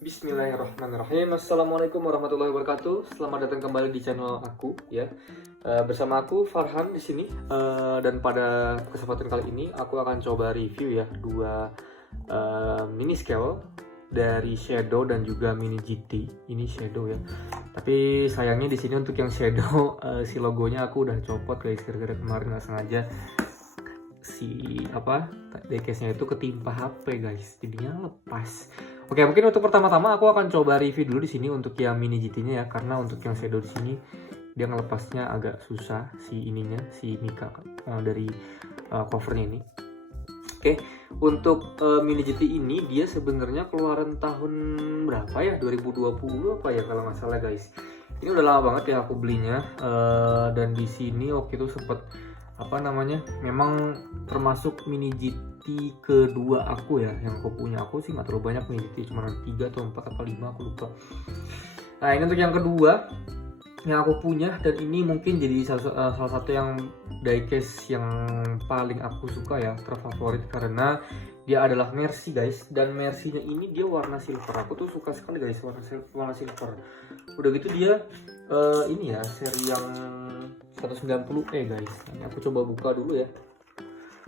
Bismillahirrahmanirrahim. Assalamualaikum warahmatullahi wabarakatuh. Selamat datang kembali di channel aku ya. Bersama aku Farhan di sini. Dan pada kesempatan kali ini aku akan coba review ya dua mini scale dari Shadow dan juga Mini GT. Ini Shadow ya. Tapi sayangnya di sini untuk yang Shadow si logonya aku udah copot guys, gara-gara kemarin nggak sengaja si diecast-nya itu ketimpa HP guys, jadinya lepas. Oke, mungkin untuk pertama-tama aku akan coba review dulu di sini untuk yang Mini GT-nya ya, karena untuk yang Shadow di sini dia ngelepasnya agak susah si ininya, si Mika dari covernya ini. Oke, untuk Mini GT ini dia sebenarnya keluaran tahun berapa ya? 2020 apa ya kalau nggak salah guys. Ini udah lama banget ya aku belinya, dan di sini waktu itu sempet memang termasuk Mini GT kedua aku ya yang aku punya. Aku sih nggak terlalu banyak Mini GT, cuma 3 atau 4 atau 5 aku lupa. Nah, ini untuk yang kedua yang aku punya, dan ini mungkin jadi salah satu yang diecast yang paling aku suka ya, terfavorit, karena dia adalah Mercy guys. Dan Mercy-nya ini dia warna silver. Aku tuh suka sekali guys warna silver. Udah gitu dia ini ya seri yang 190E guys. Ini aku coba buka dulu ya.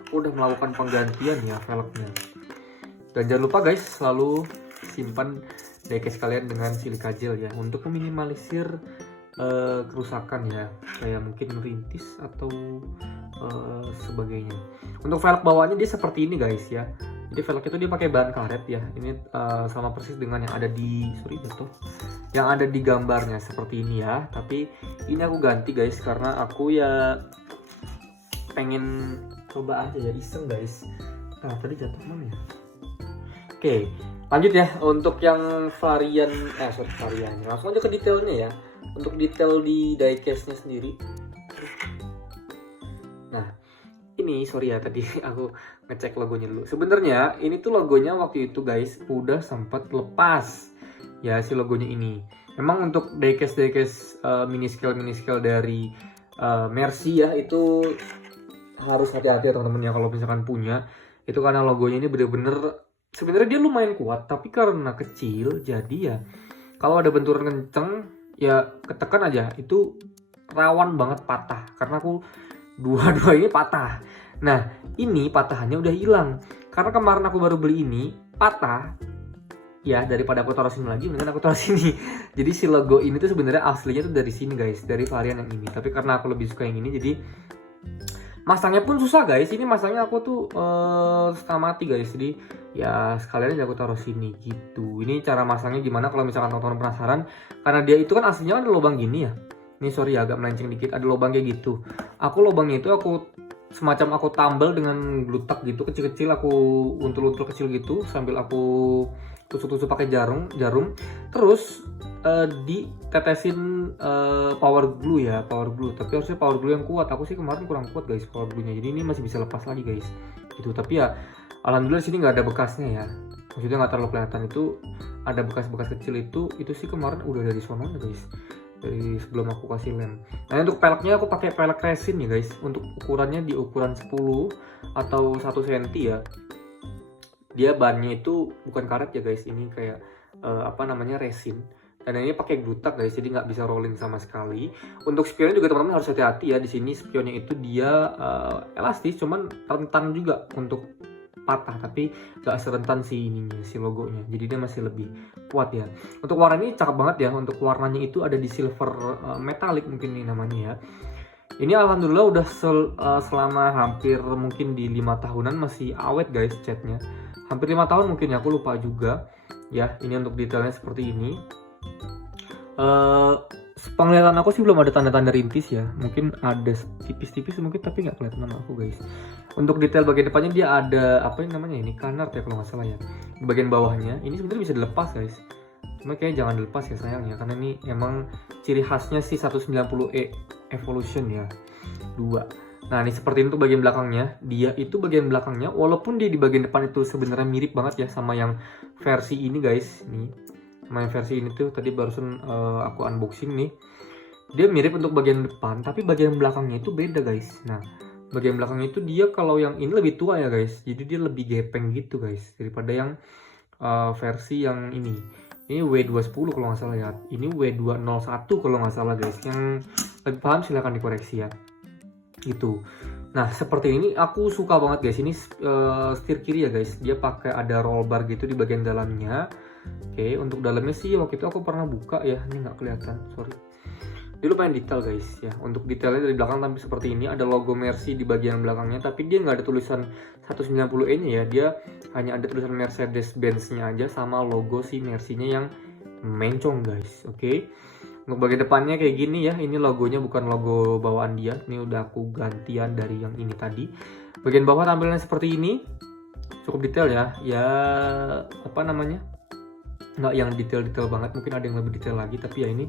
Aku udah melakukan penggantian ya velgnya. Dan jangan lupa guys, selalu simpan diecast kalian dengan silika gel ya, untuk meminimalisir kerusakan ya, kayak mungkin rintis atau sebagainya. Untuk velg bawahnya dia seperti ini guys ya. Jadi velg itu dia pakai bahan karet ya. Ini sama persis dengan yang ada di yang ada di gambarnya seperti ini ya. Tapi ini aku ganti guys karena aku ya pengen coba aja ya, iseng guys. Nah, tadi jatuh mana ya? Oke, lanjut ya untuk yang varian langsung aja ke detailnya ya. Untuk detail di diecast-nya sendiri. Nah, ini sorry ya tadi aku ngecek logonya dulu. Sebenarnya ini tuh logonya waktu itu guys udah sempat lepas ya si logonya ini. Memang untuk diecast mini scale dari Mercy ya itu harus hati-hati ya teman-teman ya kalau misalkan punya. Itu karena logonya ini bener-bener sebenarnya dia lumayan kuat, tapi karena kecil jadi ya kalau ada benturan kenceng ya ketekan aja itu rawan banget patah, karena aku dua-dua ini patah. Nah, ini patahannya udah hilang karena kemarin aku baru beli ini patah ya. Daripada aku taruh sini lagi, mendingan aku taruh sini. Jadi si logo ini tuh sebenarnya aslinya tuh dari sini guys, dari varian yang ini. Tapi karena aku lebih suka yang ini, jadi masangnya pun susah guys. Ini masangnya aku tuh setengah mati guys. Jadi ya sekalian aja aku taruh sini gitu. Ini cara masangnya gimana kalau misalkan teman-teman penasaran, karena dia itu kan aslinya kan ada lubang gini ya. Ini sorry agak melenceng dikit, ada lubang kayak gitu. Aku lubangnya itu aku semacam aku tambal dengan glutak gitu, kecil-kecil aku untul-untul kecil gitu sambil aku tusuk-tusuk pakai jarum. Terus ditetesin power glue. Tapi harusnya power glue yang kuat. Aku sih kemarin kurang kuat guys power glue nya, jadi ini masih bisa lepas lagi guys gitu. Tapi ya alhamdulillah sini nggak ada bekasnya ya, maksudnya nggak terlalu kelihatan. Itu ada bekas-bekas kecil itu sih kemarin udah dari sononya guys, dari sebelum aku kasih lem. Nah, untuk peleknya aku pakai pelek resin ya guys. Untuk ukurannya di ukuran 10 atau 1 cm ya. Dia bannya itu bukan karet ya guys, ini kayak resin. Dan ini pakai glutak guys, jadi nggak bisa rolling sama sekali. Untuk spionnya juga teman-teman harus hati-hati ya. Di sini spionnya itu dia elastis, cuman rentan juga untuk patah, tapi nggak serentan si logonya. Jadi dia masih lebih kuat ya. Untuk warna ini cakep banget ya. Untuk warnanya itu ada di silver metallic mungkin ini namanya ya. Ini alhamdulillah udah selama hampir mungkin di 5 tahunan masih awet guys catnya. Hampir 5 tahun mungkin ya, aku lupa juga ya. Ini untuk detailnya seperti ini. Penglihatan aku sih belum ada tanda-tanda rintis ya, mungkin ada tipis-tipis mungkin, tapi nggak kelihatan sama aku guys. Untuk detail bagian depannya dia ada ini canard ya kalau nggak salah ya. Di bagian bawahnya ini sebenarnya bisa dilepas guys, cuma kayaknya jangan dilepas ya sayangnya, karena ini emang ciri khasnya sih 190E Evolution ya 2. Nah, ini seperti itu bagian belakangnya. Dia itu bagian belakangnya, walaupun dia di bagian depan itu sebenarnya mirip banget ya sama yang versi ini guys. Nih, sama yang versi ini tuh tadi barusan aku unboxing nih. Dia mirip untuk bagian depan, tapi bagian belakangnya itu beda guys. Nah, bagian belakangnya itu dia kalau yang ini lebih tua ya guys. Jadi dia lebih gepeng gitu guys daripada yang versi yang ini. Ini W210 kalau nggak salah ya. Ini W201 kalau nggak salah guys. Yang lebih paham silahkan dikoreksi ya. Gitu. Nah seperti ini aku suka banget guys. Ini setir kiri ya guys. Dia pakai ada roll bar gitu di bagian dalamnya. Oke, untuk dalamnya sih waktu itu aku pernah buka ya. Ini nggak kelihatan, sorry. Dia lumayan detail guys ya. Untuk detailnya dari belakang tapi seperti ini, ada logo Mercy di bagian belakangnya, tapi dia nggak ada tulisan 190E nya ya. Dia hanya ada tulisan Mercedes-Benz-nya aja sama logo si Mercy-nya yang mencong guys. Oke. Untuk bagian depannya kayak gini ya. Ini logonya bukan logo bawaan dia. Ini udah aku gantian dari yang ini tadi. Bagian bawah tampilannya seperti ini. Cukup detail ya. Ya apa namanya? Nggak yang detail-detail banget, mungkin ada yang lebih detail lagi, tapi ya ini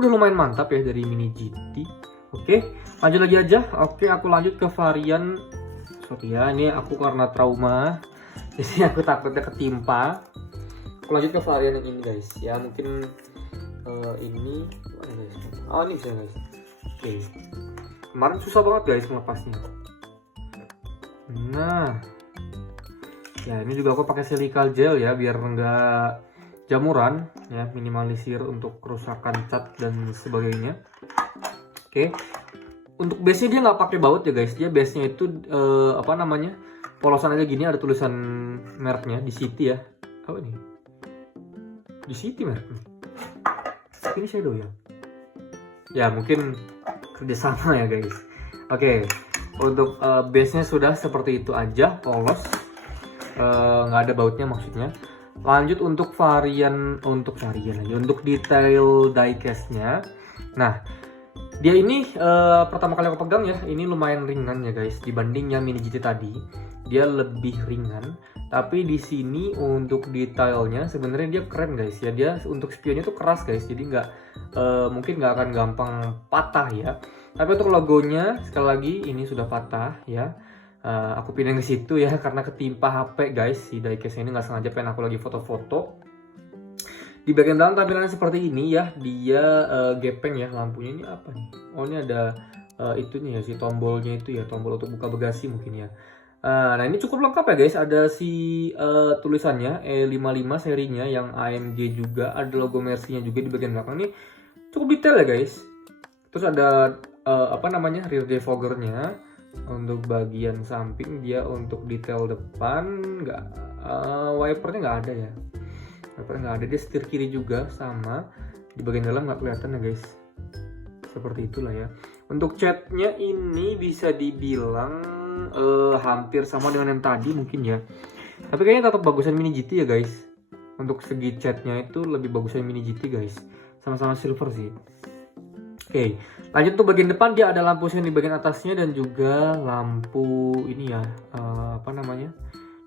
udah lumayan mantap ya dari Mini GT. Oke, lanjut lagi aja. Oke, aku lanjut ke varian, sorry ya, ini aku karena trauma jadi aku takutnya ketimpa. Aku lanjut ke varian yang ini guys ya. Mungkin ini guys. Oh ini bisa guys. Oke, kemarin susah banget guys melepasnya. Nah ya, ini juga aku pakai silica gel ya biar enggak jamuran ya, minimalisir untuk kerusakan cat dan sebagainya. Oke, untuk base nya dia nggak pakai baut ya guys. Dia base nya itu apa namanya, polosan aja gini, ada tulisan mereknya di City ya. Apa ini? Di City mereknya. Ini shadow ya. Ya mungkin kerjasama ya guys. Oke, untuk base nya sudah seperti itu aja, polos, nggak ada bautnya maksudnya. Lanjut untuk varian aja, untuk detail diecast-nya. Nah, dia ini pertama kali aku pegang ya, ini lumayan ringan ya guys dibandingnya Mini GT tadi. Dia lebih ringan, tapi di sini untuk detailnya sebenarnya dia keren guys ya. Dia untuk spionnya tuh keras guys, jadi nggak mungkin nggak akan gampang patah ya. Tapi untuk logonya sekali lagi ini sudah patah ya. Aku pindah ke situ ya karena ketimpa HP guys. Si diecast ini nggak sengaja, pengen aku lagi foto-foto. Di bagian dalam tampilannya seperti ini ya. Dia gepeng ya, lampunya ini apa nih? Oh ini ada itunya ya, si tombolnya itu ya, tombol untuk buka bagasi mungkin ya. Nah ini cukup lengkap ya guys. Ada si tulisannya E55 serinya yang AMG juga. Ada logo Mercy-nya juga di bagian belakang. Ini cukup detail ya guys. Terus ada apa namanya, rear defoggernya. Untuk bagian samping dia, untuk detail depan nggak, wipernya nggak ada ya. Wipernya nggak ada. Dia setir kiri juga sama. Di bagian dalam nggak kelihatan ya guys. Seperti itulah ya. Untuk catnya ini bisa dibilang hampir sama dengan yang tadi mungkin ya. Tapi kayaknya tetap bagusan Mini GT ya guys. Untuk segi catnya itu lebih bagusan Mini GT guys. Sama-sama silver sih. Oke, lanjut tuh bagian depan, dia ada lampu sen di bagian atasnya dan juga lampu ini ya, apa namanya?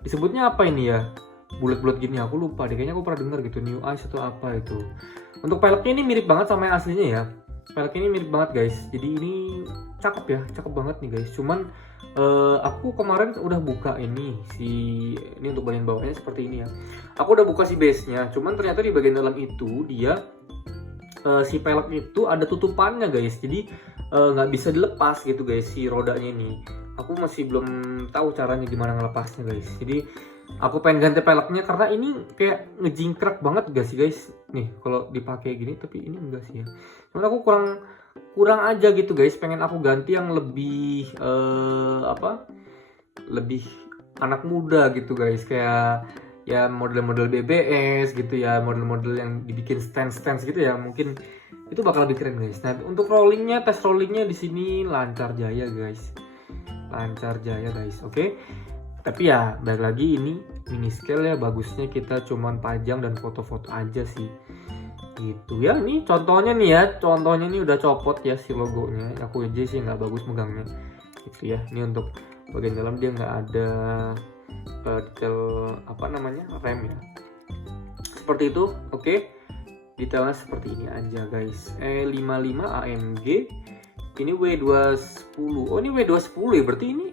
Disebutnya apa ini ya? Bulat-bulat gini, aku lupa deh. Kayaknya aku pernah dengar gitu, New Eyes atau apa itu. Untuk peleknya ini mirip banget sama yang aslinya ya. Peleknya ini mirip banget guys. Jadi ini cakep ya, cakep banget nih guys. Cuman aku kemarin udah buka ini untuk bagian bawahnya seperti ini ya. Aku udah buka si base-nya. Cuman ternyata di bagian dalam itu dia si pelek itu ada tutupannya guys, jadi nggak bisa dilepas gitu guys si rodanya ini. Aku masih belum tahu caranya gimana ngelepasnya guys, jadi aku pengen ganti peleknya karena ini kayak ngejingkrak banget gak sih guys nih kalau dipakai gini, tapi ini enggak sih ya. Cuman aku kurang aja gitu guys, pengen aku ganti yang lebih lebih anak muda gitu guys, kayak ya model-model BBS gitu ya, model-model yang dibikin stand gitu ya, mungkin itu bakal lebih keren guys. Nah untuk rollingnya, tes rollingnya di sini lancar jaya guys, oke. Tapi ya balik lagi ini mini scale ya, bagusnya kita cuman pajang dan foto-foto aja sih gitu ya. Ini contohnya nih udah copot ya si logonya, aku aja sih nggak bagus megangnya gitu ya. Ini untuk bagian dalam dia nggak ada detail apa namanya, rem ya, seperti itu. Oke, detailnya seperti ini aja guys. E55 AMG, ini W210. Oh ini W210 ya, berarti ini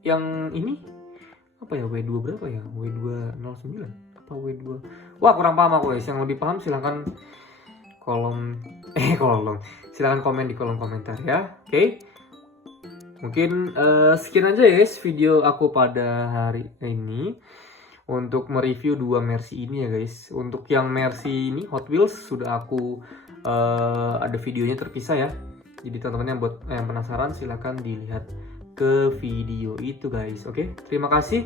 yang ini apa ya, W2 berapa ya, W209 apa W2, wah kurang paham aku guys. Yang lebih paham silahkan silahkan komen di kolom komentar ya. Oke. Mungkin sekian aja ya guys video aku pada hari ini. untuk mereview dua Mercy ini ya guys. Untuk yang Mercy ini Hot Wheels sudah aku ada videonya terpisah ya. Jadi teman-teman yang penasaran silahkan dilihat ke video itu guys. Oke, terima kasih.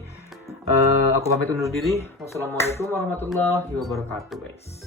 Aku pamit undur diri. Wassalamualaikum warahmatullahi wabarakatuh guys.